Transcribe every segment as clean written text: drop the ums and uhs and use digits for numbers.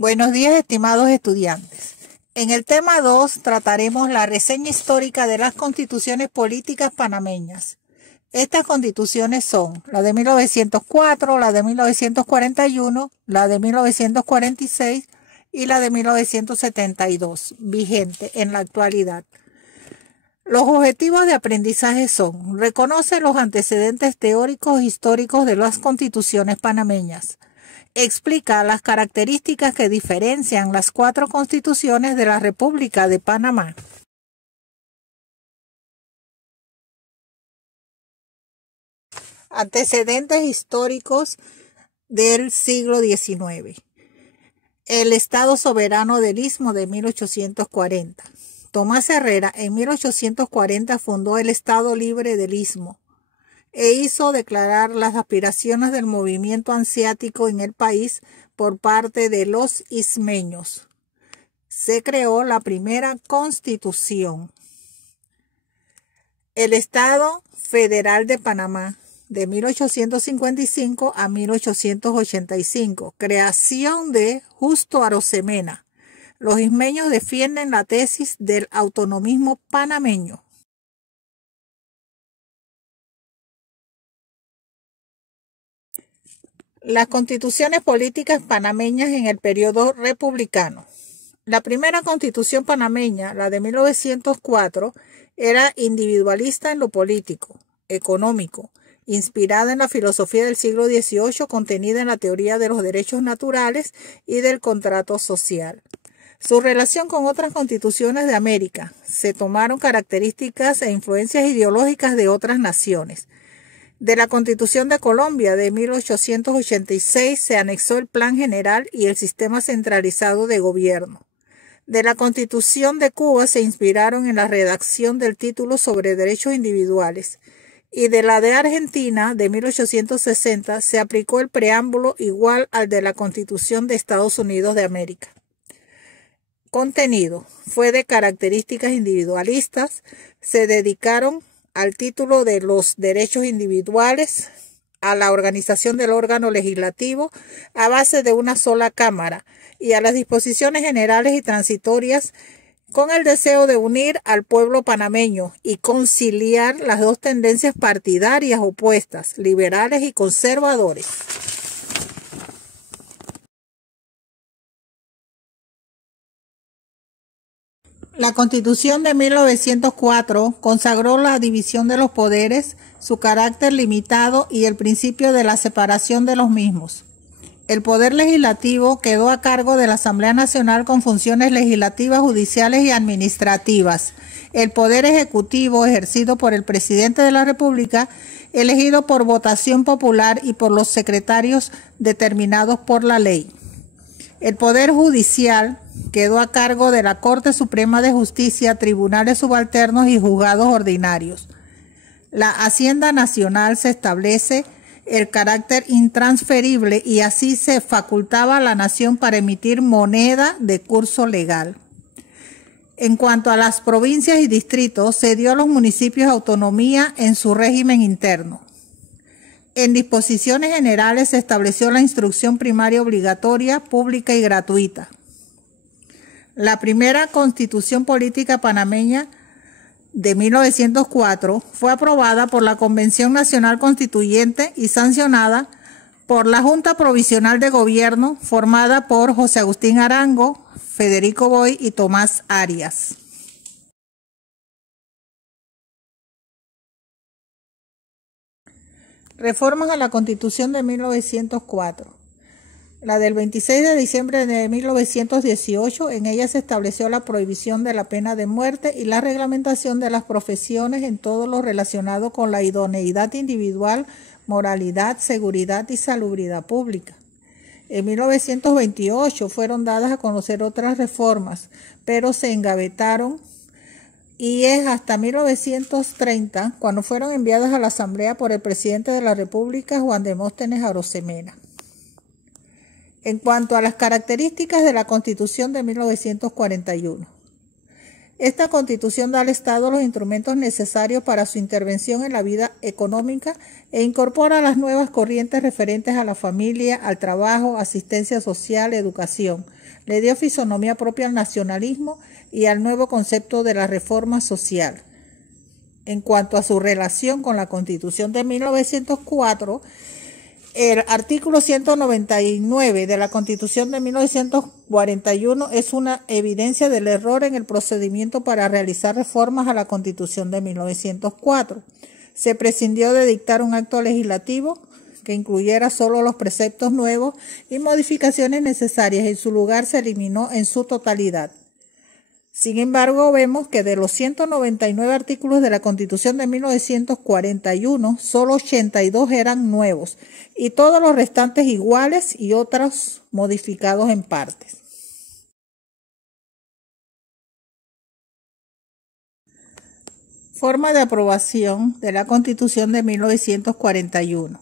Buenos días, estimados estudiantes. En el tema 2 trataremos la reseña histórica de las constituciones políticas panameñas. Estas constituciones son la de 1904, la de 1941, la de 1946 y la de 1972, vigente en la actualidad. Los objetivos de aprendizaje son: reconoce los antecedentes teóricos e históricos de las constituciones panameñas. Explica las características que diferencian las 4 constituciones de la República de Panamá. Antecedentes históricos del siglo XIX. El Estado soberano del Istmo de 1840. Tomás Herrera en 1840 fundó el Estado Libre del Istmo e hizo declarar las aspiraciones del movimiento anseático en el país por parte de los ismeños. Se creó la primera Constitución. El Estado Federal de Panamá de 1855 a 1885, creación de Justo Arosemena. Los ismeños defienden la tesis del autonomismo panameño. Las constituciones políticas panameñas en el periodo republicano. La primera constitución panameña, la de 1904, era individualista en lo político, económico, inspirada en la filosofía del siglo XVIII contenida en la teoría de los derechos naturales y del contrato social. Su relación con otras constituciones de América: se tomaron características e influencias ideológicas de otras naciones. De la Constitución de Colombia de 1886 se anexó el Plan General y el sistema centralizado de gobierno. De la Constitución de Cuba se inspiraron en la redacción del título sobre derechos individuales. Y de la de Argentina de 1860 se aplicó el preámbulo igual al de la Constitución de Estados Unidos de América. Contenido: fue de características individualistas, se dedicaron al título de los derechos individuales, a la organización del órgano legislativo a base de una sola cámara y a las disposiciones generales y transitorias, con el deseo de unir al pueblo panameño y conciliar las dos tendencias partidarias opuestas, liberales y conservadores. La Constitución de 1904 consagró la división de los poderes, su carácter limitado y el principio de la separación de los mismos. El poder legislativo quedó a cargo de la Asamblea Nacional con funciones legislativas, judiciales y administrativas. El poder ejecutivo, ejercido por el presidente de la República, elegido por votación popular y por los secretarios determinados por la ley. El poder judicial quedó a cargo de la Corte Suprema de Justicia, tribunales subalternos y juzgados ordinarios. La Hacienda Nacional se establece el carácter intransferible y así se facultaba a la nación para emitir moneda de curso legal. En cuanto a las provincias y distritos, se dio a los municipios autonomía en su régimen interno. En disposiciones generales se estableció la instrucción primaria obligatoria, pública y gratuita. La primera Constitución Política Panameña de 1904 fue aprobada por la Convención Nacional Constituyente y sancionada por la Junta Provisional de Gobierno, formada por José Agustín Arango, Federico Boy y Tomás Arias. Reformas a la Constitución de 1904. La del 26 de diciembre de 1918, en ella se estableció la prohibición de la pena de muerte y la reglamentación de las profesiones en todo lo relacionado con la idoneidad individual, moralidad, seguridad y salubridad pública. En 1928 fueron dadas a conocer otras reformas, pero se engavetaron y es hasta 1930 cuando fueron enviadas a la Asamblea por el presidente de la República, Juan Demóstenes Arosemena. En cuanto a las características de la Constitución de 1941. Esta Constitución da al Estado los instrumentos necesarios para su intervención en la vida económica e incorpora las nuevas corrientes referentes a la familia, al trabajo, asistencia social, educación. Le dio fisonomía propia al nacionalismo y al nuevo concepto de la reforma social. En cuanto a su relación con la Constitución de 1904, el artículo 199 de la Constitución de 1941 es una evidencia del error en el procedimiento para realizar reformas a la Constitución de 1904. Se prescindió de dictar un acto legislativo que incluyera solo los preceptos nuevos y modificaciones necesarias. En su lugar se eliminó en su totalidad. Sin embargo, vemos que de los 199 artículos de la Constitución de 1941, solo 82 eran nuevos y todos los restantes iguales y otros modificados en partes. Forma de aprobación de la Constitución de 1941.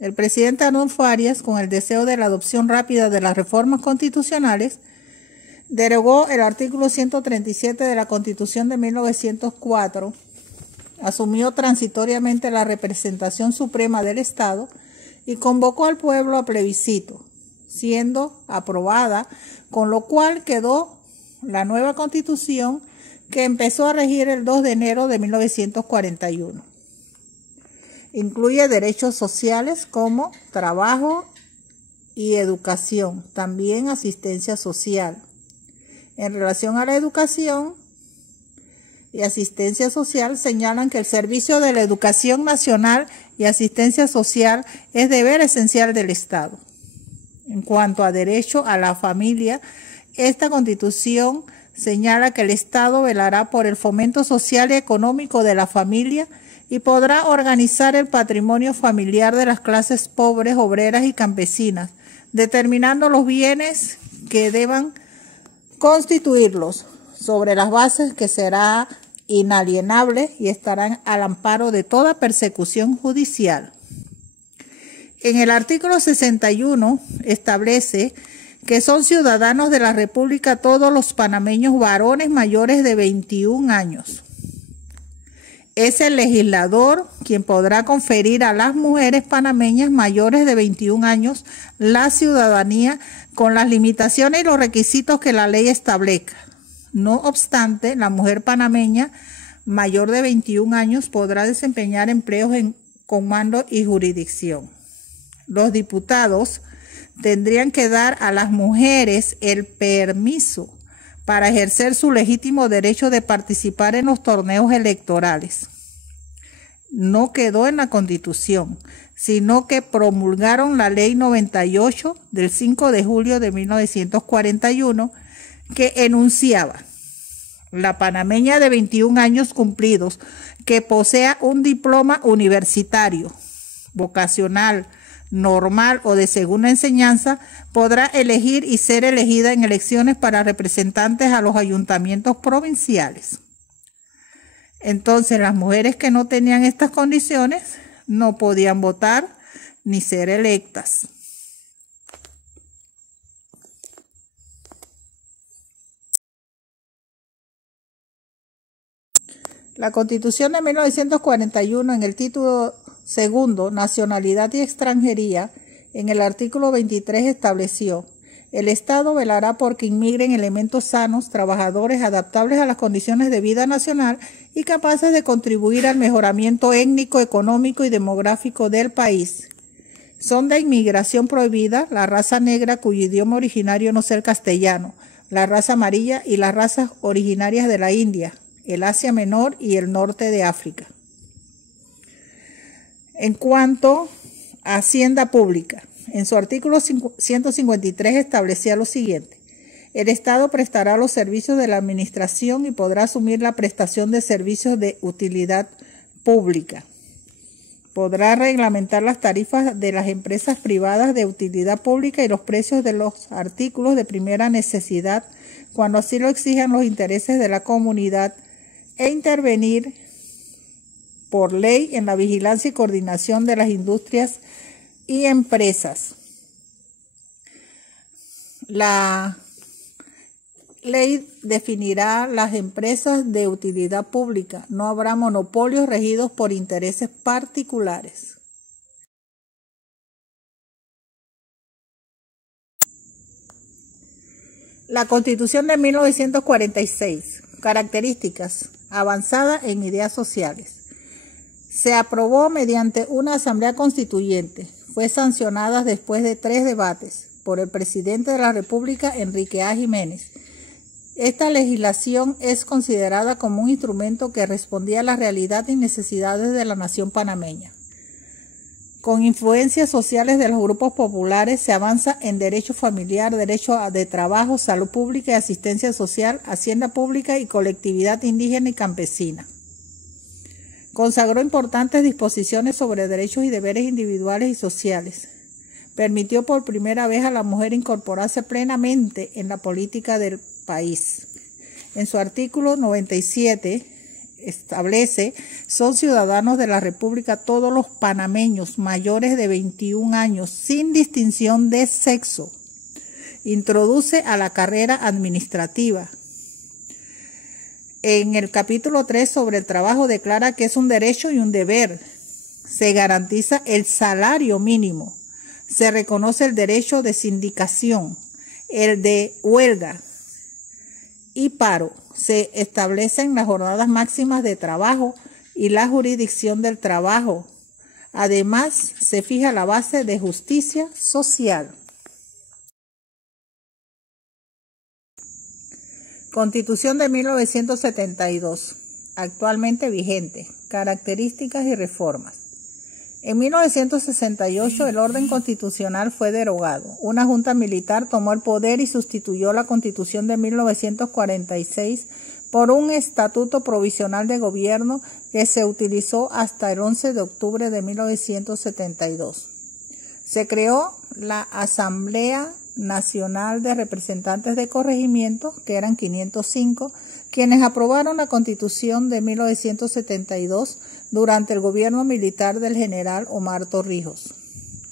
El presidente Arnulfo Arias, con el deseo de la adopción rápida de las reformas constitucionales, derogó el artículo 137 de la Constitución de 1904, asumió transitoriamente la representación suprema del Estado y convocó al pueblo a plebiscito, siendo aprobada, con lo cual quedó la nueva Constitución que empezó a regir el 2 de enero de 1941. Incluye derechos sociales como trabajo y educación, también asistencia social. En relación a la educación y asistencia social, señalan que el servicio de la educación nacional y asistencia social es deber esencial del Estado. En cuanto a derecho a la familia, esta Constitución señala que el Estado velará por el fomento social y económico de la familia y podrá organizar el patrimonio familiar de las clases pobres, obreras y campesinas, determinando los bienes que deban constituirlos sobre las bases que será inalienable y estarán al amparo de toda persecución judicial. En el artículo 61 establece que son ciudadanos de la República todos los panameños varones mayores de 21 años. Es el legislador quien podrá conferir a las mujeres panameñas mayores de 21 años la ciudadanía con las limitaciones y los requisitos que la ley establezca. No obstante, la mujer panameña mayor de 21 años podrá desempeñar empleos con mando y jurisdicción. Los diputados tendrían que dar a las mujeres el permiso para ejercer su legítimo derecho de participar en los torneos electorales. No quedó en la Constitución, sino que promulgaron la Ley 98 del 5 de julio de 1941, que enunciaba: la panameña de 21 años cumplidos que posea un diploma universitario, vocacional, normal o de segunda enseñanza podrá elegir y ser elegida en elecciones para representantes a los ayuntamientos provinciales. Entonces, las mujeres que no tenían estas condiciones no podían votar ni ser electas. La Constitución de 1941, en el título segundo, Nacionalidad y Extranjería, en el artículo 23 estableció: el Estado velará por que inmigren elementos sanos, trabajadores, adaptables a las condiciones de vida nacional y capaces de contribuir al mejoramiento étnico, económico y demográfico del país. Son de inmigración prohibida la raza negra, cuyo idioma originario no sea el castellano, la raza amarilla y las razas originarias de la India, el Asia Menor y el norte de África. En cuanto a Hacienda Pública, en su artículo 153 establecía lo siguiente: el Estado prestará los servicios de la administración y podrá asumir la prestación de servicios de utilidad pública. Podrá reglamentar las tarifas de las empresas privadas de utilidad pública y los precios de los artículos de primera necesidad, cuando así lo exijan los intereses de la comunidad, e intervenir por ley en la vigilancia y coordinación de las industrias y empresas. La ley definirá las empresas de utilidad pública. No habrá monopolios regidos por intereses particulares. La Constitución de 1946. Características. Avanzada en ideas sociales. Se aprobó mediante una asamblea constituyente. Fue sancionada después de 3 debates por el presidente de la República, Enrique A. Jiménez. Esta legislación es considerada como un instrumento que respondía a la realidad y necesidades de la nación panameña. Con influencias sociales de los grupos populares se avanza en derecho familiar, derecho de trabajo, salud pública y asistencia social, hacienda pública y colectividad indígena y campesina. Consagró importantes disposiciones sobre derechos y deberes individuales y sociales. Permitió por primera vez a la mujer incorporarse plenamente en la política del país. En su artículo 97 establece: son ciudadanos de la República todos los panameños mayores de 21 años, sin distinción de sexo. Introduce a la carrera administrativa. En el capítulo 3 sobre el trabajo declara que es un derecho y un deber. Se garantiza el salario mínimo. Se reconoce el derecho de sindicación, el de huelga y paro. Se establecen las jornadas máximas de trabajo y la jurisdicción del trabajo. Además, se fija la base de justicia social. Constitución de 1972, actualmente vigente. Características y reformas. En 1968 el orden constitucional fue derogado. Una junta militar tomó el poder y sustituyó la Constitución de 1946 por un estatuto provisional de gobierno que se utilizó hasta el 11 de octubre de 1972. Se creó la Asamblea Nacional de Representantes de Corregimiento, que eran 505, quienes aprobaron la Constitución de 1972 durante el gobierno militar del general Omar Torrijos.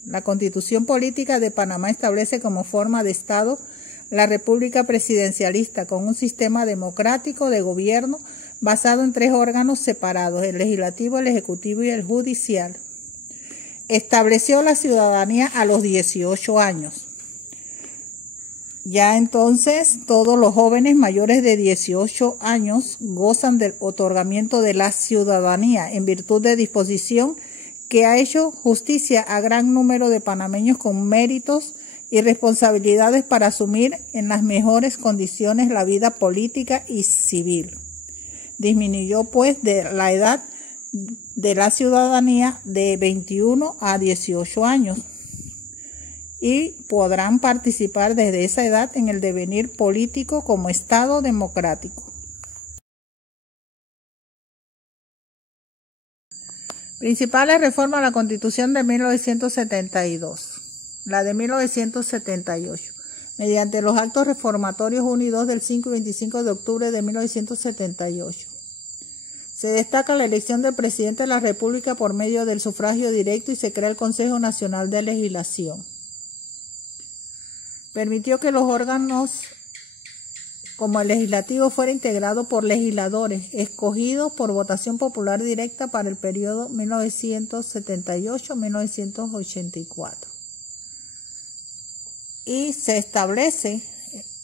La Constitución Política de Panamá establece como forma de Estado la República Presidencialista, con un sistema democrático de gobierno basado en 3 órganos separados: el legislativo, el ejecutivo y el judicial. Estableció la ciudadanía a los 18 años. Ya entonces todos los jóvenes mayores de 18 años gozan del otorgamiento de la ciudadanía en virtud de disposición que ha hecho justicia a gran número de panameños con méritos y responsabilidades para asumir en las mejores condiciones la vida política y civil. Disminuyó pues de la edad de la ciudadanía de 21 a 18 años. Y podrán participar desde esa edad en el devenir político como Estado democrático. Principales reformas a la Constitución de 1972. La de 1978. Mediante los actos reformatorios 1 y 2 del 5 y 25 de octubre de 1978. Se destaca la elección del presidente de la República por medio del sufragio directo y se crea el Consejo Nacional de Legislación. Permitió que los órganos como el legislativo fuera integrado por legisladores escogidos por votación popular directa para el periodo 1978-1984. Y se establece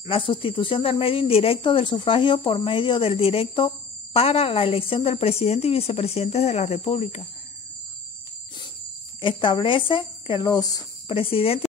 la sustitución del medio indirecto del sufragio por medio del directo para la elección del presidente y vicepresidentes de la República. Establece que los presidentes